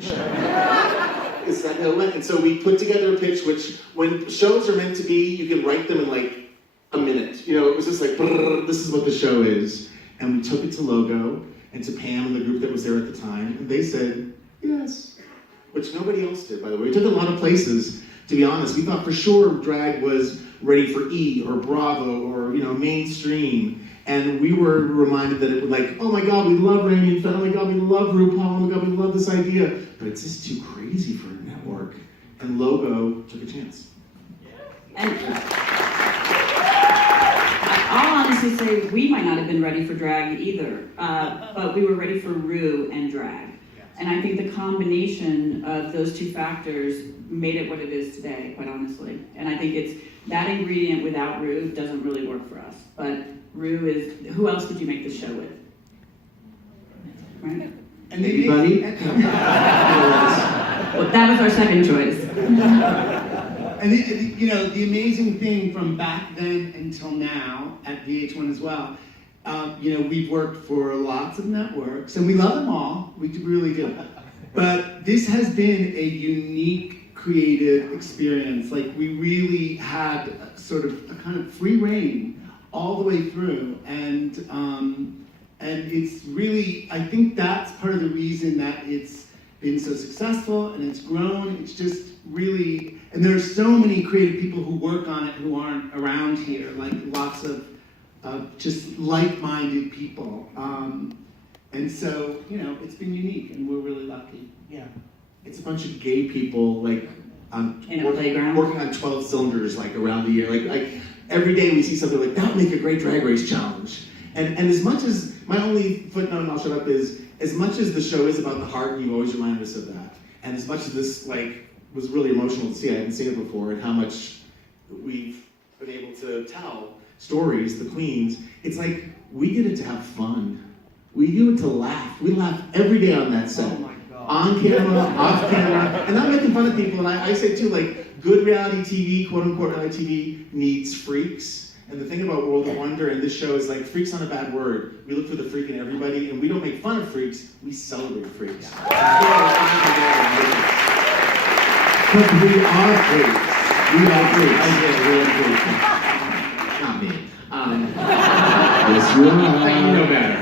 the show. Is that how it went? And so we put together a pitch, which when shows are meant to be, you can write them in like a minute. You know, it was just like, this is what the show is. And we took it to Logo and to Pam and the group that was there at the time, and they said, yes. Which nobody else did, by the way. We took a lot of places, to be honest. We thought for sure drag was ready for E or Bravo or, you know, mainstream. And we were reminded that it was like, oh my God, we love Raimi and Fenn, oh my God, we love RuPaul, oh my God, we love this idea. But it's just too crazy for a network. And Logo took a chance. And I'll honestly say we might not have been ready for drag either, but we were ready for Ru and drag. And I think the combination of those two factors made it what it is today, quite honestly. And I think it's that ingredient without Ru doesn't really work for us. But Ru is, who else would you make this show with? Right? Anybody? Well, that was our second choice. And you know, the amazing thing from back then until now at VH1 as well, you know, we've worked for lots of networks, and we love them all. We really do. But this has been a unique creative experience. Like, we really had sort of a kind of free reign all the way through, and it's really, I think that's part of the reason that it's been so successful and it's grown. It's just really, and there are so many creative people who work on it who aren't around here, like lots of just like-minded people. And so, you know, it's been unique and we're really lucky. Yeah. It's a bunch of gay people, like, in a playground, working on 12 cylinders, like, around the year. Like every day we see something like, that would make a great drag race challenge. And as much as, my only footnote, and I'll shut up, is, as much as the show is about the heart, and you always remind us of that, and as much as this, like, was really emotional to see, I hadn't seen it before, and how much we've been able to tell stories, the queens, it's like, we did it to have fun. We do it to laugh. We laugh every day on that set. Oh my God. On camera, off camera, and not making fun of people, and I say too, like, good reality TV, quote unquote reality TV, needs freaks. And the thing about World of Wonder and this show is, like, freak's not a bad word. We look for the freak in everybody, and we don't make fun of freaks, we celebrate freaks. But we are freaks. We are freaks. We are freaks. Not me. Yes, you are. You know better.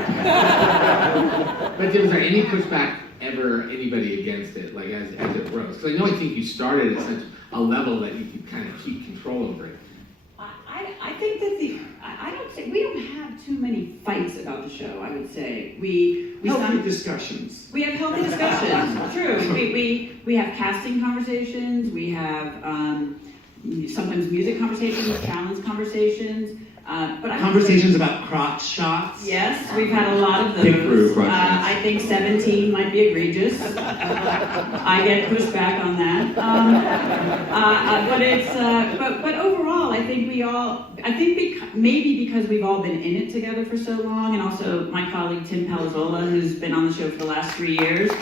But was there any pushback ever, anybody against it, like as it rose? Because I think you started at such a level that you could kind of keep control over it. I think that we don't have too many fights about the show, I would say. We Healthy discussions. We have healthy discussions, true. We have casting conversations, we have sometimes music conversations, challenge conversations. But Conversations about crotch shots. Yes, we've had a lot of those. Pick through crotch shots. I think 17 might be egregious. I get pushed back on that. But overall, I think maybe because we've all been in it together for so long, and also my colleague Tim Palazola, who's been on the show for the last 3 years.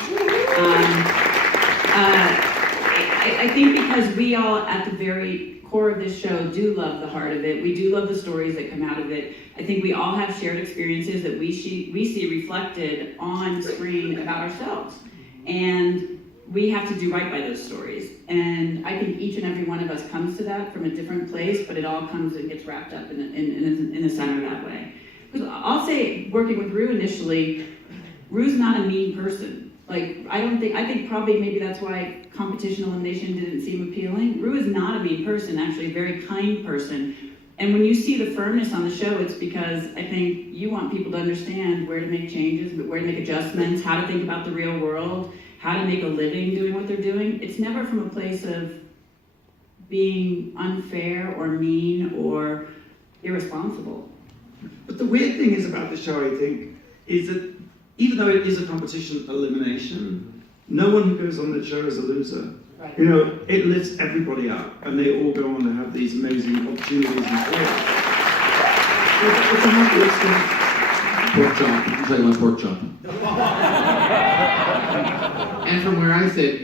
I think because we all, at the very core of this show, do love the heart of it. We do love the stories that come out of it. I think we all have shared experiences that we see reflected on screen about ourselves. And we have to do right by those stories. And I think each and every one of us comes to that from a different place, but it all comes and gets wrapped up in the center that way. Because I'll say, working with Ru initially, Ru's not a mean person. Like, I think probably maybe that's why competition elimination didn't seem appealing. Ru is not a mean person, actually a very kind person. And when you see the firmness on the show, it's because I think you want people to understand where to make changes, where to make adjustments, how to think about the real world, how to make a living doing what they're doing. It's never from a place of being unfair or mean or irresponsible. But the weird thing is about the show, I think, is that even though it is a competition elimination, no one who goes on the show is a loser. Right. You know, it lifts everybody up, and they all go on to have these amazing opportunities and careers. It's a happy Pork chop. I'm talking about pork chop. And from where I sit,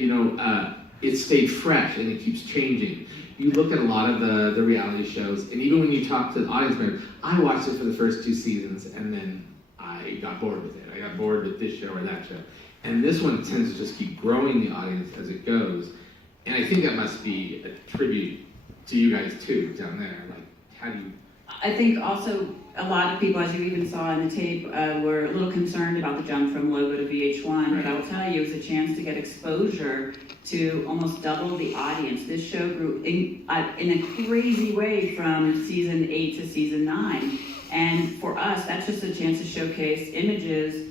it stayed fresh and it keeps changing. You look at a lot of the reality shows, and even when you talk to the audience members, I watched it for the first 2 seasons, and then I got bored with it. I got bored with this show or that show. And this one tends to just keep growing the audience as it goes. And I think that must be a tribute to you guys too, down there. Like, how do you... I think also a lot of people, as you even saw in the tape, were a little concerned about the jump from Logo to VH1, but I will tell you, it was a chance to get exposure to almost double the audience. This show grew in a crazy way from season 8 to season 9. And for us, that's just a chance to showcase images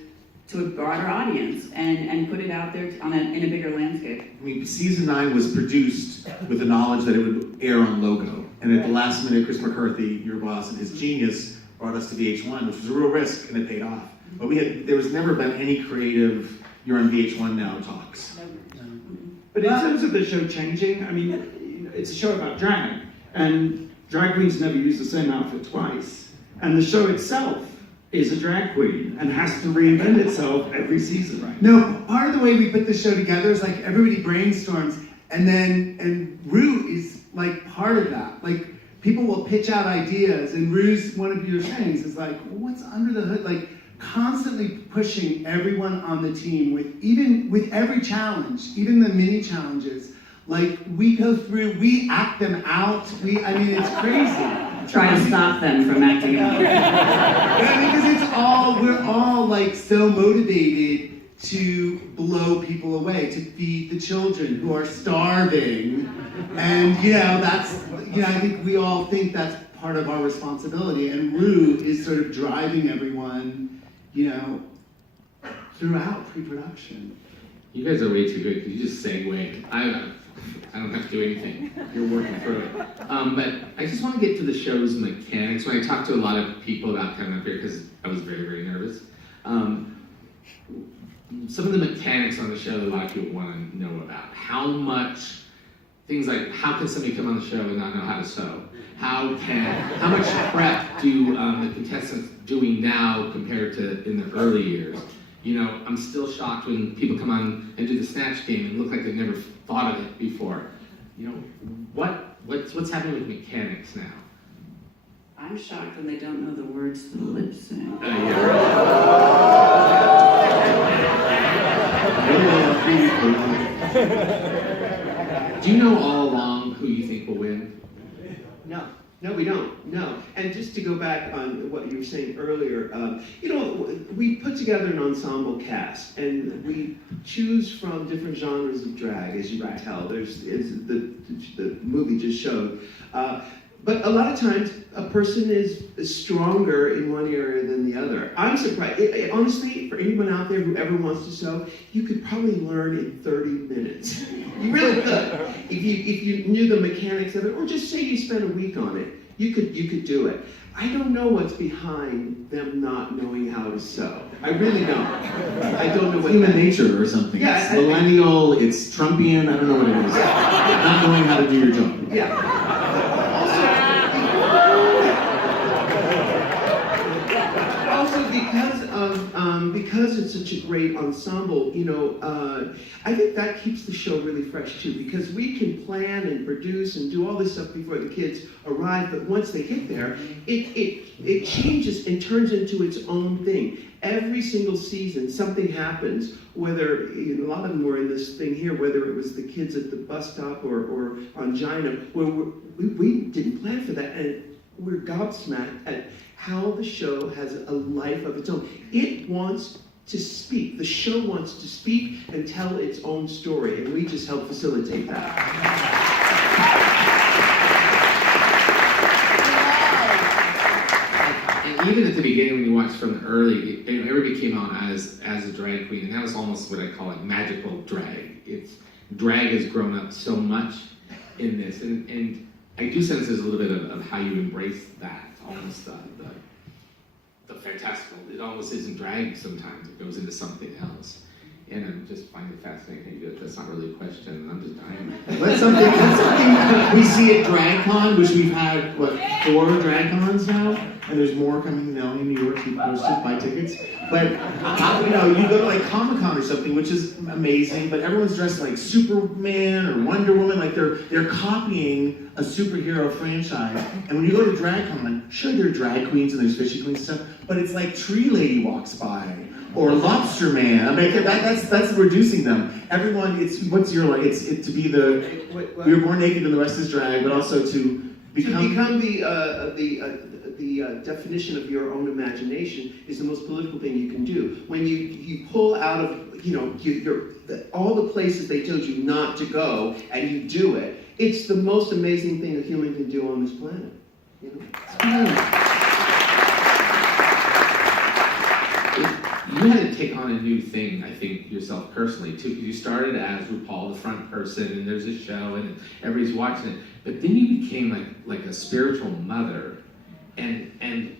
to a broader audience and put it out there in a bigger landscape. I mean, season 9 was produced with the knowledge that it would air on Logo. And at the last minute, Chris McCarthy, your boss, and his genius brought us to VH1, which was a real risk, and it paid off. But there was never been any creative, you're on VH1 now talks. But in terms of the show changing, I mean, it's a show about drag, and drag queens never use the same outfit twice. And the show itself is a drag queen and has to reinvent itself every season, right? No, part of the way we put the show together is like everybody brainstorms, and Rue is like part of that. Like people will pitch out ideas, and Rue's one of your things is like, well, what's under the hood? Like constantly pushing everyone on the team with every challenge, even the mini challenges. Like we go through, we act them out. I mean, it's crazy. Try to stop them from acting out. Yeah, because we're all like so motivated to blow people away, to feed the children who are starving. And I think we all think that's part of our responsibility. And Rue is sort of driving everyone, throughout pre-production. You guys are way too good because you just segue. I don't have to do anything. You're working through it. But I just want to get to the show's mechanics. When I talked to a lot of people about coming up here, because I was very, very nervous, some of the mechanics on the show that a lot of people want to know about. Things like, how can somebody come on the show and not know how to sew? How much prep do the contestants doing now compared to in the early years? I'm still shocked when people come on and do the snatch game and look like they've never thought of it before. What's happening with mechanics now? I'm shocked when they don't know the words to the lip sync. Do you know all along who you think will win? No, we don't. No. And just to go back on what you were saying earlier, we put together an ensemble cast, and we choose from different genres of drag, as you can tell. There's the movie just showed. But a lot of times, a person is stronger in one area than the other. I'm surprised. Honestly, for anyone out there who ever wants to sew, you could probably learn in 30 minutes. You really could. If you knew the mechanics of it, or just say you spent a week on it, you could do it. I don't know what's behind them not knowing how to sew. I really don't. I don't know what human nature or something. Yeah, it's millennial, it's Trumpian, I don't know what it is. Not knowing how to do your job. Yeah. Because it's such a great ensemble, I think that keeps the show really fresh too, because we can plan and produce and do all this stuff before the kids arrive, but once they get there, it changes and turns into its own thing. Every single season, something happens, whether, a lot of them were in this thing here, whether it was the kids at the bus stop or on Gina, where we didn't plan for that, and we're gobsmacked at how the show has a life of its own. It wants to speak. The show wants to speak and tell its own story, and we just help facilitate that. And even at the beginning, when you watched from the early, everybody came on as a drag queen, and that was almost what I call it magical drag. Drag has grown up so much in this, and I do sense there's a little bit of how you embrace that, almost the fantastical. It almost isn't drag sometimes. It goes into something else. And I just find it fascinating. That's not really a question. I'm just dying. That's something we see at DragCon, which we've had, 4 DragCons now? And there's more coming now in New York. People posted, buy tickets. But, you go to like Comic-Con or something, which is amazing, but everyone's dressed like Superman or Wonder Woman, like they're copying a superhero franchise. And when you go to DragCon, sure, there are drag queens and there's fishy queens and stuff, but it's like Tree Lady walks by, or Lobster Man. I mean, that's reducing them. Everyone, it's what's your like? It's to be the you're more naked than the rest is drag, but also to become the definition of your own imagination is the most political thing you can do. When you pull out of all the places they told you not to go and you do it, it's the most amazing thing a human can do on this planet. You know? You had to take on a new thing, I think, yourself personally, too, because you started as RuPaul, the front person, and there's a show, and everybody's watching it. But then you became like a spiritual mother, and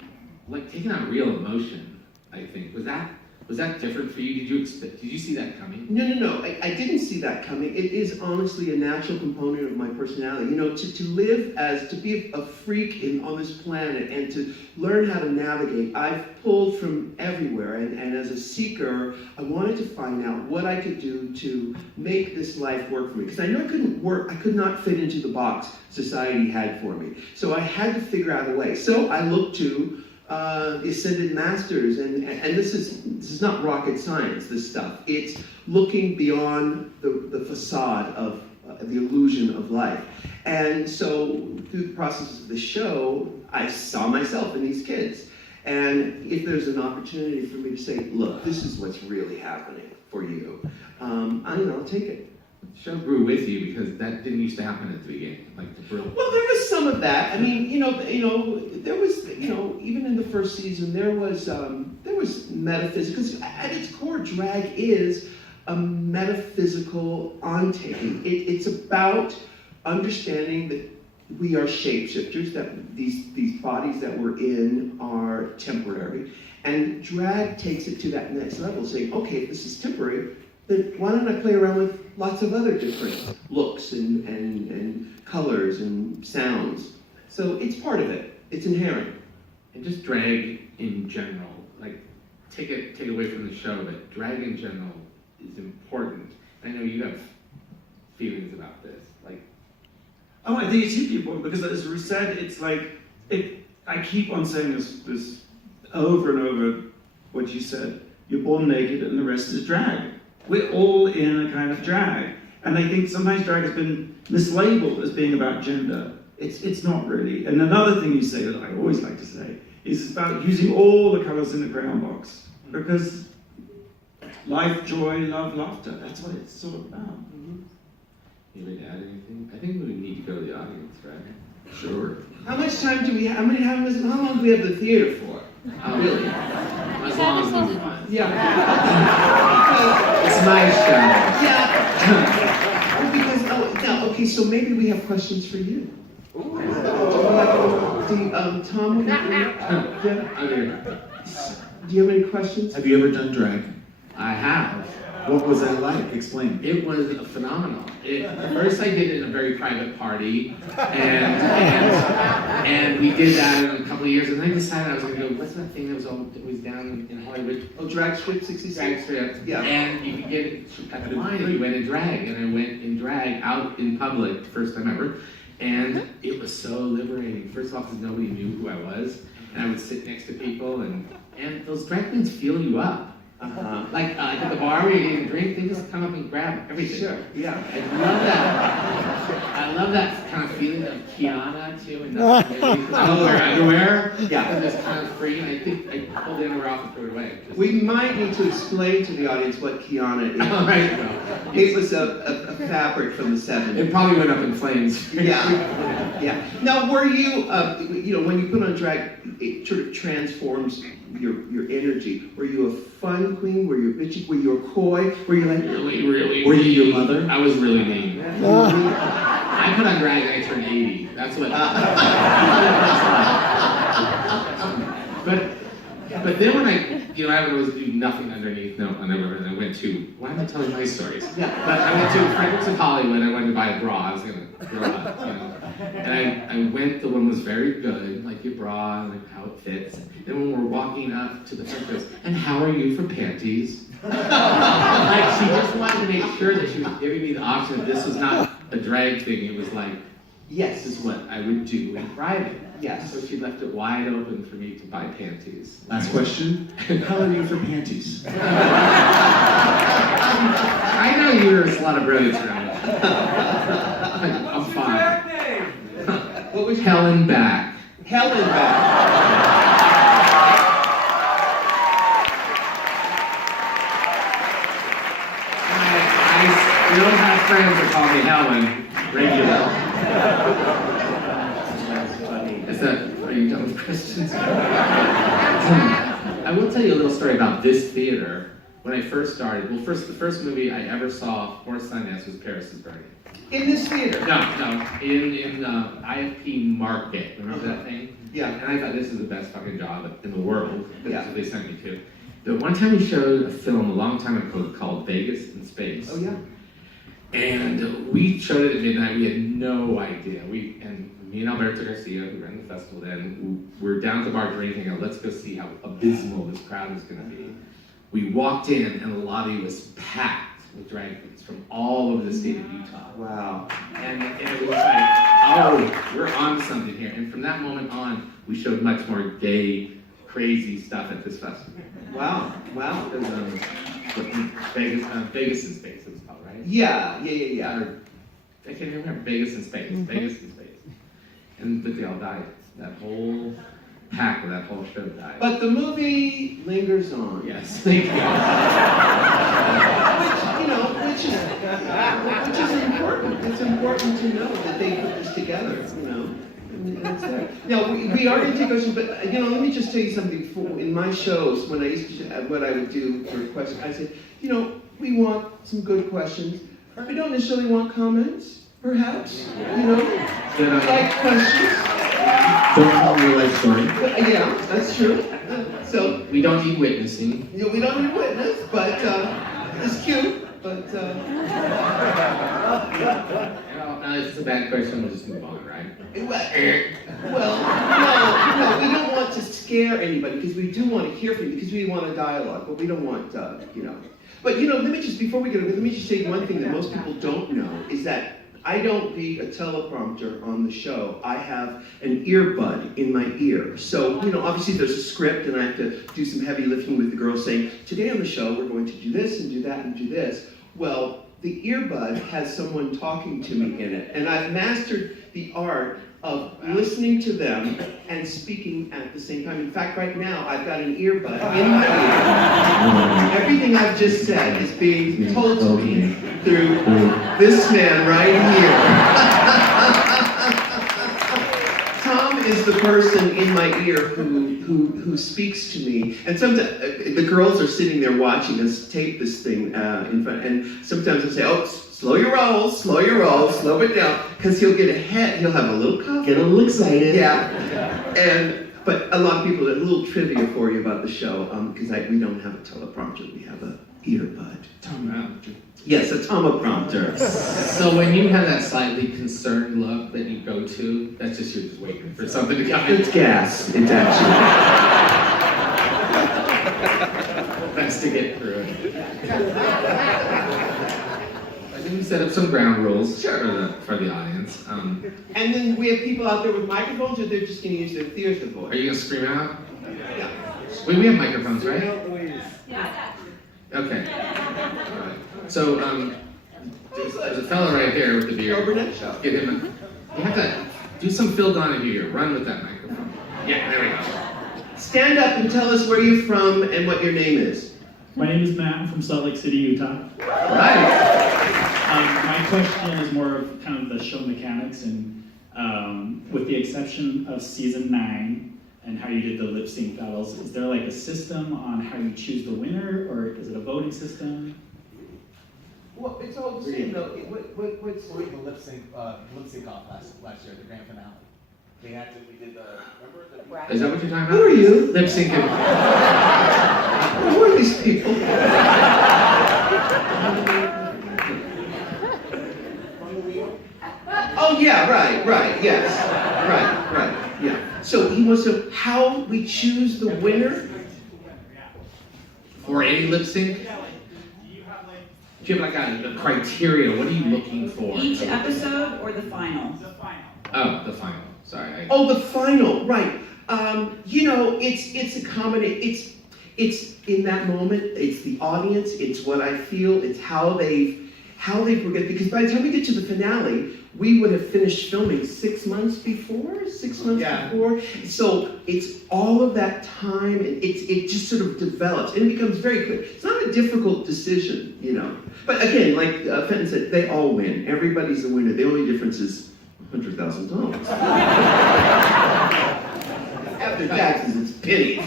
like taking on real emotion, I think. Was that different for you? Did you see that coming? No. I didn't see that coming. It is honestly a natural component of my personality. You know, to live to be a freak on this planet and to learn how to navigate, I've pulled from everywhere. And as a seeker, I wanted to find out what I could do to make this life work for me. Because I know I could not fit into the box society had for me. So I had to figure out a way. So I looked to the Ascended Masters, and this is not rocket science, this stuff. It's looking beyond the facade of the illusion of life. And so through the process of the show, I saw myself in these kids. And if there's an opportunity for me to say, look, this is what's really happening for you, I'll take it. The show grew with you because that didn't used to happen at the beginning, like the real. Well, there was some of that. I mean, there was, even in the first season, there was metaphysics. Because at its core, drag is a metaphysical on-taking. It's about understanding that we are shapeshifters, that these bodies that we're in are temporary. And drag takes it to that next level, saying, okay, if this is temporary, then why don't I play around with lots of other different looks and colors and sounds? So it's part of it. It's inherent. And just drag in general, like take away from the show, but drag in general is important. I know you have feelings about this, like. Oh, I think it's hit people because, as Ruth said, it's like I keep on saying this over and over. What you said, you're born naked, and the rest is drag. We're all in a kind of drag, and I think sometimes drag has been mislabeled as being about gender. It's not really. And another thing you say that I always like to say is it's about using all the colors in the crayon box, because life, joy, love, laughter. That's what it's sort of about. You would add anything? I think we would need to go to the audience, right? sure. How much time do we have? How long do we have the theater for? Really? As long as we want. Yeah. It's a nice show. Yeah. Okay, so maybe we have questions for you. Tom, do you have any questions? Have you ever done drag? I have. What was that like? Explain. It was phenomenal. At first I did it in a very private party, and we did that in a couple of years, and then I decided I was going to go, what's that thing that was down in Hollywood? Oh, Drag Strip 66? Drag Strip. Yeah. And you could get it at the line if you went in drag, and I went in drag out in public the first time ever, and it was so liberating. First of all, because nobody knew who I was, and I would sit next to people, and those drag queens feel you up. Like at the bar where you're getting a drink, they just come up and grab everything. Sure, yeah. I love that. I love that kind of feeling of Kiana too, and I don't wear underwear. Yeah. And just kind of free, and I think I pulled the underwear off and threw it away. We might need to explain to the audience what Kiana is. All right, well, It was a fabric from the 70s. it probably went up in flames. Yeah. Now, were you, when you put on drag, it sort of transforms your energy. Were you a fun queen? Were you bitchy? Were you a coy? Were you like Really? Were you your mother? I was really mean. I put on drag and I turned 80. That's what. But then when I would always do nothing underneath. No, I never. And I went to. Why am I telling my stories? Yeah. But I went to Fredericks of Hollywood. I went to buy a bra. I was gonna grow up, And I went. The one was very good, like your bra and like how it fits. Then when we're walking up to the front, goes, and how are you for panties? Like she just wanted to make sure that she was giving me the option that this was not a drag thing. It was like Yes. This is what I would do in private. Yes. So she left it wide open for me to buy panties. Last question. How are you for panties? I know there's a lot of brilliance around it. I'm fine. What was Helen Back. Helen back? I still have friends that call me Helen regular. Is that, are you done with questions? I will tell you a little story about this theater. When I first started, well, the first movie I ever saw for Sundance was Paris is Burning. In this theater? No, in IFP Market. Remember that thing? Yeah. And I thought this is the best fucking job in the world. That's Yeah. what they sent me to. The one time we showed a film a long time ago called Vegas in Space. Oh yeah. And we showed it at midnight. We had no idea. Me and Alberto Garcia, who ran the festival then, we're down at the bar drinking, and let's go see how abysmal this crowd is going to be. We walked in, and the lobby was packed with drag queens from all over the state of Utah. Wow. And it was like, oh, we're on something here. And from that moment on, we showed much more gay, crazy stuff at this festival. Wow. Wow. It was Vegas in Space, it was called, right? Yeah. Or, I can't even remember. Vegas in Space. Vegas in Space. But they all died. That whole pack of that whole show died. But the movie lingers on. Yes, thank you. Which is important. It's important to know that they put this together, and it's there. Now, we are going to take questions, but, let me just tell you something. In my shows, when I used to have what I would do for questions, I said, we want some good questions. We don't necessarily want comments, perhaps, like questions. Don't tell me your life story. Yeah, that's true. So, We don't need witnessing. we don't need a witness, but it's cute. But Now, if it's a bad question, we'll just move on, right? well, no, we don't want to scare anybody because we do want to hear from you because we want a dialogue, but we don't want, But let me just before we go, let me just say one thing that most people don't know is that I don't read a teleprompter on the show. I have an earbud in my ear. So, obviously there's a script and I have to do some heavy lifting with the girls saying, today on the show we're going to do this and do that and do this. Well, the earbud has someone talking to me in it. And I've mastered the art of listening to them and speaking at the same time. In fact, right now I've got an earbud in my ear. Everything I've just said is being told to me through this man right here. Tom is the person in my ear who speaks to me. And sometimes the girls are sitting there watching us tape this thing in front, and sometimes I'll say, oh, slow your roll, slow it down, because he'll get ahead, he'll have a little coffee. Get a little excited. Yeah. But a lot of people, a little trivia for you about the show, because we don't have a teleprompter, we have a earbud. Tomoprompter. Yes, a tomoprompter. So when you have that slightly concerned look that you go to, that's just you're just waiting for something to come in. It's gas, it's actually. Best to get through it. I think we set up some ground rules for the audience. And then we have people out there with microphones, or they're just going to use their theater Are voice? you gonna scream out? Yeah. We have microphones, right? Okay. All right. So there's a fellow right there with the beard. Joe Burnett show. Give him you have to do some Phil Donahue here. Run with that microphone. Yeah, there we go. Stand up and tell us where you're from and what your name is. My name is Matt. I'm from Salt Lake City, Utah. Right. My question is more of kind of the show mechanics, and with the exception of season 9 and how you did the lip sync battles, is there like a system on how you choose the winner, or is it a voting system? Well, it's all the same though. What's We did the lip sync off last year, the grand finale. We did the, remember the Is that what you're talking about? Who are you? Lip syncing. Who are these people? Oh yeah, right, yes, right, yeah. So he wants to how we choose the winner. For a lip sync? Do you have like a criteria? What are you looking for? Each episode or the final? Oh, the final. Sorry. Oh, the final, right. It's a comedy. It's in that moment. It's the audience. It's what I feel. It's how they forget. Because by the time we get to the finale, we would have finished filming 6 months before. So it's all of that time, and it just sort of develops, and it becomes very clear. It's not a difficult decision, But again, like Fenton said, they all win. Everybody's a winner. The only difference is $100,000. After taxes, it's pennies.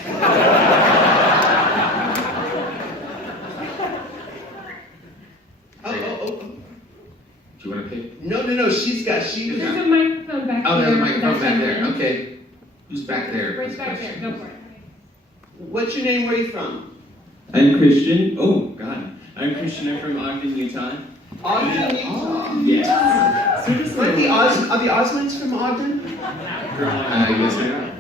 Do you want to pick? No. She's There's a microphone back Oh, there. there's a microphone back there. That's Okay. Who's back there? Right back there. Go for it. What's your name? Where are you from? I'm Christian. Oh, God. I'm Christian. I'm from Ogden, Utah. Ogden, Utah. Yes. Are the Osmonds from Ogden? Yes, they are.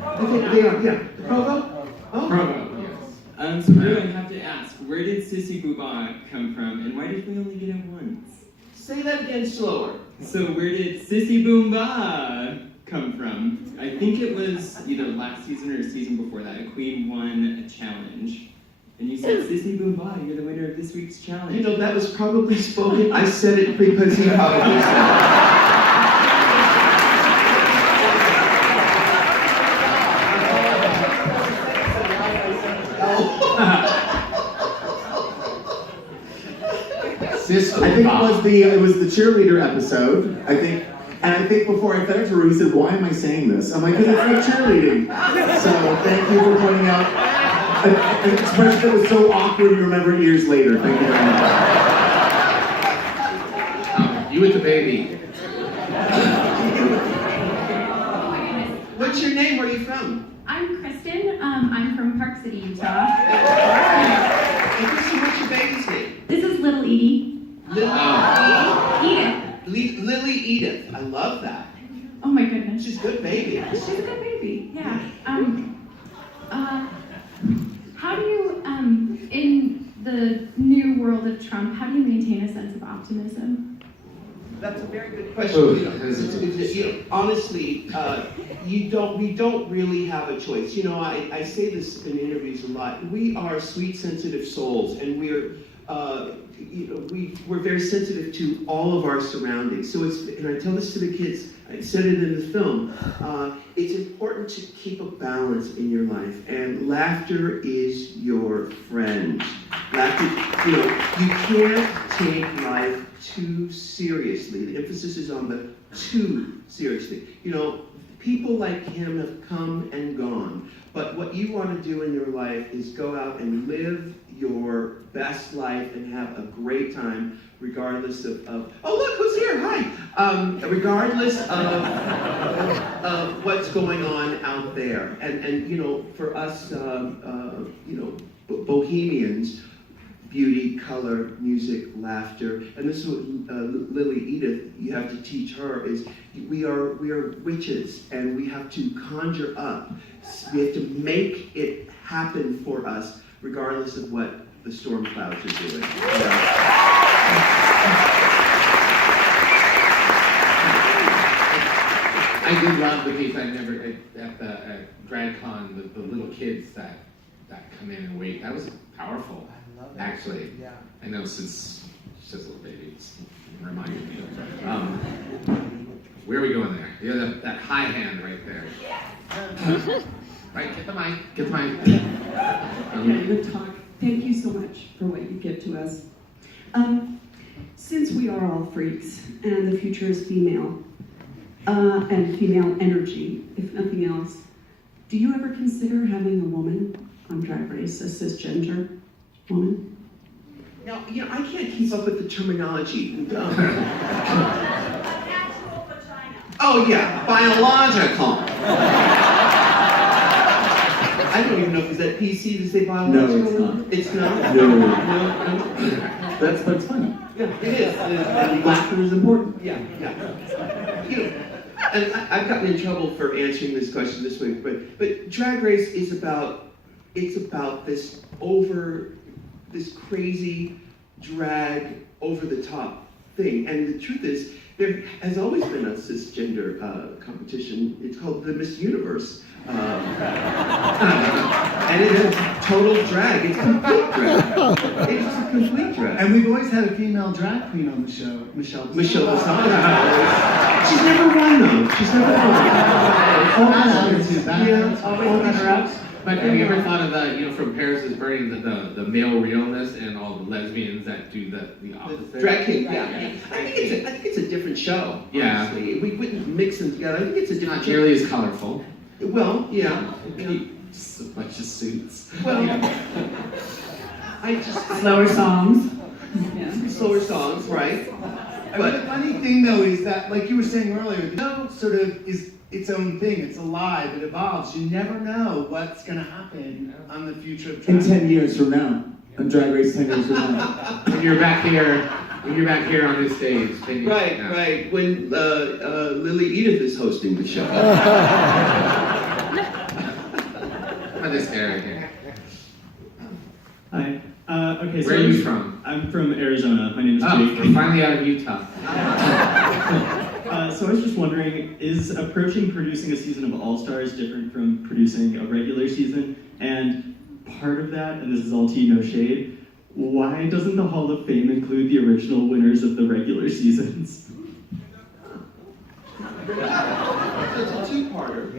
They are, yeah. Provo? Oh. Provo, yes. So really, I have to ask, where did Sissy Booba come from, and why did we only get it once? Say that again slower. So where did Sissy Booba come from? I think it was either last season or a season before that. A queen won a challenge. And you said, Sissy Booba, you're the winner of this week's challenge. That was probably spoken. I said it because he probably said it. I think it was the cheerleader episode. I think before I fed it to her, he said, "Why am I saying this?" I'm like, "Because it's like cheerleading." So thank you for pointing out an expression that was so awkward you remember it years later. Thank you very much. You with the baby. What's your name? Where are you from? I'm Kristen. I'm from Park City, Utah. And Kristen, what's your baby's name? This is Little Edie. Edith. Lily Edith. I love that. Oh my goodness. She's a good baby. She's a good baby. Yeah. How do you, in the new world of Trump, how do you maintain a sense of optimism? That's a very good question. Honestly, we don't really have a choice. I say this in interviews a lot. We are sweet, sensitive souls, and we're very sensitive to all of our surroundings. So and I tell this to the kids. I said it in the film. It's important to keep a balance in your life, and laughter is your friend. Laughter, you can't take life too seriously. The emphasis is on the too seriously. People like him have come and gone, but what you want to do in your life is go out and live your best life and have a great time, regardless of oh look who's here, hi, regardless of what's going on out there. And for us, bohemians, beauty, color, music, laughter, and this is what Lily Edith, you have to teach her, is we are witches, and we have to conjure up. We have to make it happen for us, regardless of what the storm clouds are doing. I did love the piece. I remember at the DragCon, the little kids that come in and wait. That was powerful. I love that. Actually. Yeah. I know since she's a little baby, it's reminded me. Where are we going there? That high hand right there. Right, get the mic. Good talk. Thank you so much for what you give to us. Since we are all freaks and the future is female, and female energy, if nothing else, do you ever consider having a woman on Drag Race, a cisgender woman? Now, I can't keep up with the terminology. Natural vagina. Oh yeah, biological. I don't even know if it's PC to say biological. No, it's not. It's not? No. That's funny. Yeah, it is. And laughter is important. Yeah. And I've gotten in trouble for answering this question this way, but Drag Race is about this crazy drag over the top thing. And the truth is, there has always been a cisgender competition. It's called the Miss Universe. And it is total drag. It's complete drag. It's a complete drag. And we've always had a female drag queen on the show, Michelle. Michelle Visage. She's never won though. She's never won. Always runner-ups. But have you ever thought of the, from Paris is Burning, the male realness and all the lesbians that do the opposite? Drag king, yeah. I think it's a different show. Yeah. Honestly. We wouldn't mix them together. I think it's a different Not show. nearly as colorful. Well, yeah. Just a bunch of suits. Well, Slower songs. Yeah. slower songs, right? But the funny thing though is that, like you were saying earlier, the show sort of is its own thing. It's alive. It evolves. You never know what's going to happen on the future of drag. In 10 years from now, on Drag Race 10 years from now. When you're back here on this stage. 10 years Right, from now. right. When Lily Edith is hosting the show. How this hair right here. Hi. Okay, so Where are you from? I'm from Arizona. My name is Oh, Jake. we're finally out of Utah. So I was just wondering, is approaching producing a season of All Stars different from producing a regular season? And part of that, and this is all tea, no shade, why doesn't the Hall of Fame include the original winners of the regular seasons? It's a two-parter.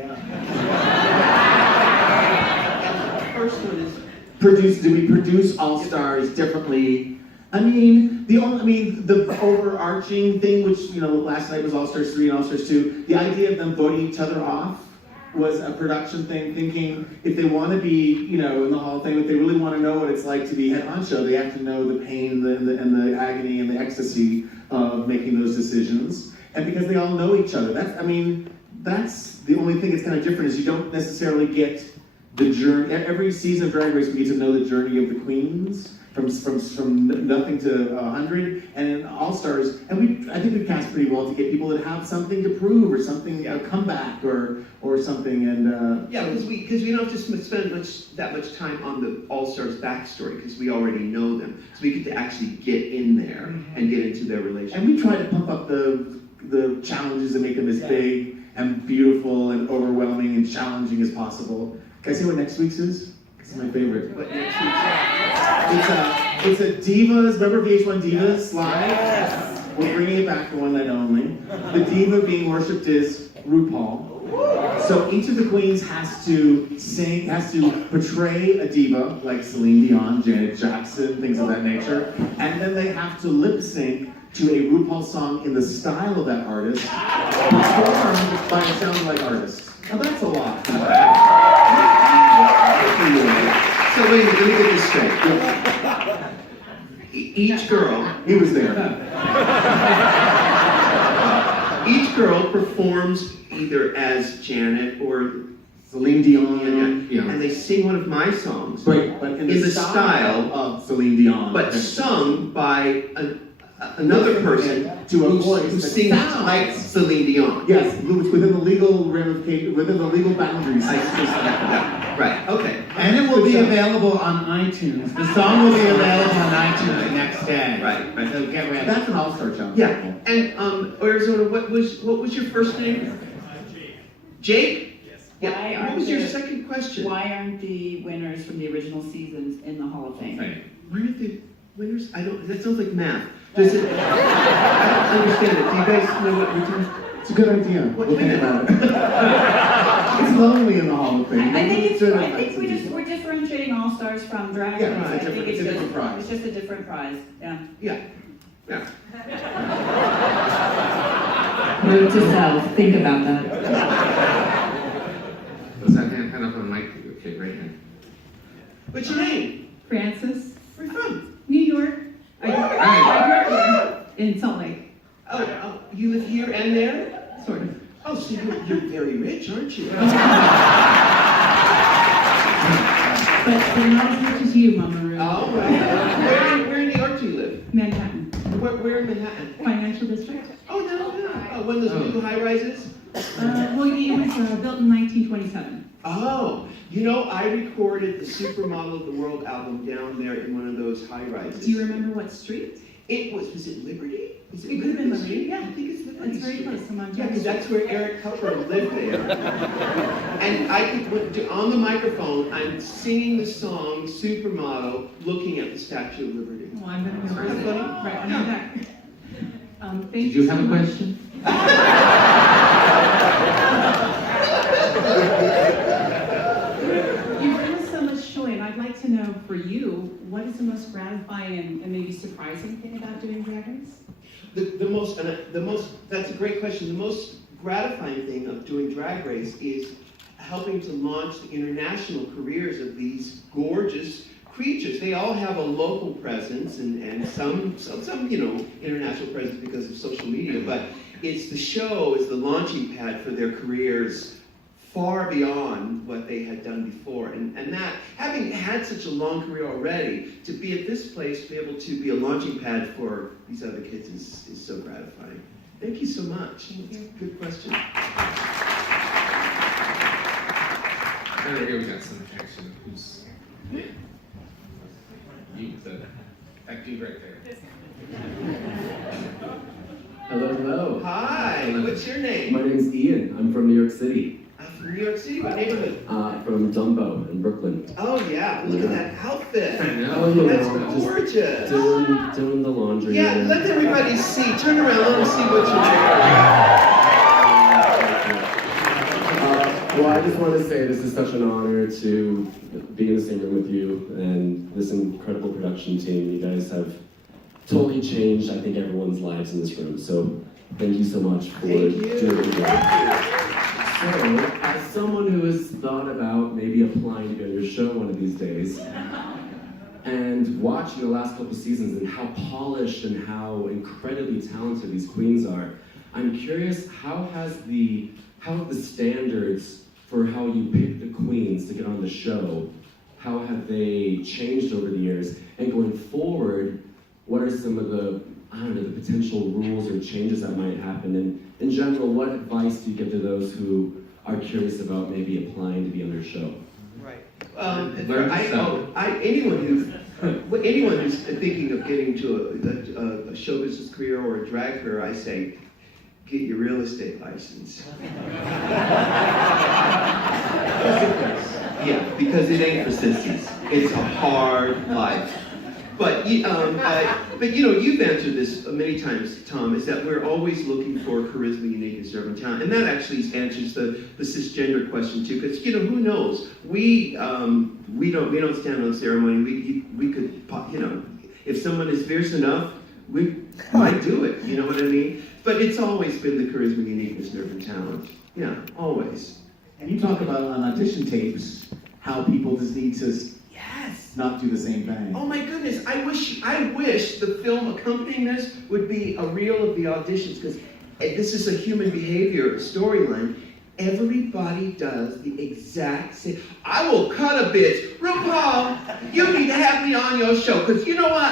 First one is Do we produce All Stars differently? I mean, the overarching thing, which, last night was All Stars 3 and All Stars 2, the idea of them voting each other off was a production thing, thinking if they want to be, in the Hall of Fame, if they really want to know what it's like to be head honcho, they have to know the pain and the agony and the ecstasy of making those decisions. And because they all know each other, that's the only thing that's kind of different is you don't necessarily get the journey. Every season of Drag Race, we get to know the journey of the queens from nothing to 100, and in All Stars, and I think we've cast pretty well to get people that have something to prove or something, a comeback or something, and yeah, because we don't have to spend that much time on the All Stars backstory because we already know them, so we get to actually get in there and get into their relationship. And we try to pump up the challenges and make them as big and beautiful and overwhelming and challenging as possible. Can I say what next week's is? It's my favorite. What next week's? It's a Divas, remember VH1 Divas live? Yes. We're bringing it back for one night only. The diva being worshipped is RuPaul. So each of the queens has to portray a diva, like Celine Dion, Janet Jackson, things of that nature. And then they have to lip sync to a RuPaul song in the style of that artist, performed by a Sound Like artist. Now that's a lot. So wait, let me get this straight. Each girl, He was there. each girl performs either as Janet or Celine Dion. and they sing one of my songs, Right, but in the style of Celine Dion. but sung by another person to a voice who that sings sounds like Celine Dion. Yes, within the legal ramification, within the legal boundaries. Right, okay. And it will be available on iTunes. The song will be available on iTunes the next day. Right. So get ready. That's an all-star challenge. Yeah, and Arizona, what was your first name? Jake? Yes. Why Yeah. What aren't was your the- second question? Why aren't the winners from the original seasons in the Hall of Fame? Where are the winners? That sounds like math. Does it? I don't understand it. Do you guys know what we're doing? It's a good idea. What We'll think minute? about it. It's lonely in the Hall of Fame. I think we're differentiating All Stars from drag. Yeah, race. it's a I think different- it's a different prize. It's just a different prize. Yeah. Yeah. Yeah. Note to self. Think about that. Was that hand up on the mic? Okay, right here. What's your name? Francis, Where you from? New York. I grew up here in Salt Lake, Oh, you live here and there? sort of. Oh, so you're very rich, aren't you? But not as much as you, Mama Ruth. Oh, right. Where in New York do you live? Manhattan, Where in Manhattan? financial district. Oh, no. Oh, one of those new high rises? Well, it was built in 1927. Oh, I recorded the Supermodel of the World album down there in one of those high rises. Do you remember what street? Was it Liberty? It could have been Liberty, I think it's Liberty. place. It's very close to Mount Yeah, because Jackson. that's where Eric Cutler lived there. And I could, on the microphone, I'm singing the song Supermodel, looking at the Statue of Liberty. Well, I'm gonna go Isn't that funny? right under that. Thank Did you have so a much. question? You bring us so much joy, and I'd like to know for you, what is the most gratifying and maybe surprising thing about doing Drag Race? The most, that's a great question. The most gratifying thing of doing Drag Race is helping to launch the international careers of these gorgeous creatures. They all have a local presence and some international presence because of social media, but it's the show is the launching pad for their careers far beyond what they had done before. And that, having had such a long career already, to be at this place, to be able to be a launching pad for these other kids is so gratifying. Thank you so much. Thank you. Good question. Right over here, we got some action. Who's you? That dude right there. Hello, hello. Hi, what's your name? My name's Ian. I'm from New York City. From New York City, what neighborhood? From Dumbo in Brooklyn. Oh yeah, look at that outfit. I know. Oh, you That's know, just gorgeous. doing the laundry. Yeah, and- let everybody see. Turn around, let them see what you're wearing. Well, I just want to say this is such an honor to be in the same room with you and this incredible production team. You guys have totally changed, I think, everyone's lives in this room. So thank you so much for Thank you. doing what you're doing. So, as someone who has thought about maybe applying to be on your show one of these days, and watching the last couple seasons and how polished and how incredibly talented these queens are, I'm curious, how have the standards for how you pick the queens to get on the show, how have they changed over the years? And going forward, what are some of the potential rules or changes that might happen? And in general, what advice do you give to those who are curious about maybe applying to be on their show? Right. Anyone who's thinking of getting to a show business career or a drag career, I say, get your real estate license. Yeah, because it ain't for sissies. It's a hard life. But you've answered this many times, Tom, is that we're always looking for charisma, uniqueness, urban talent. And that actually answers the cisgender question too, because who knows? We don't stand on ceremony. We could, if someone is fierce enough, we might do it, you know what I mean? But it's always been the charisma, uniqueness, and urban talent. Yeah, always. And you talk about on audition tapes how people just need to not do the same thing. Oh my goodness, I wish the film accompanying this would be a reel of the auditions, because this is a human behavior storyline. Everybody does the exact same. I will cut a bitch. RuPaul, you need to have me on your show, because you know what?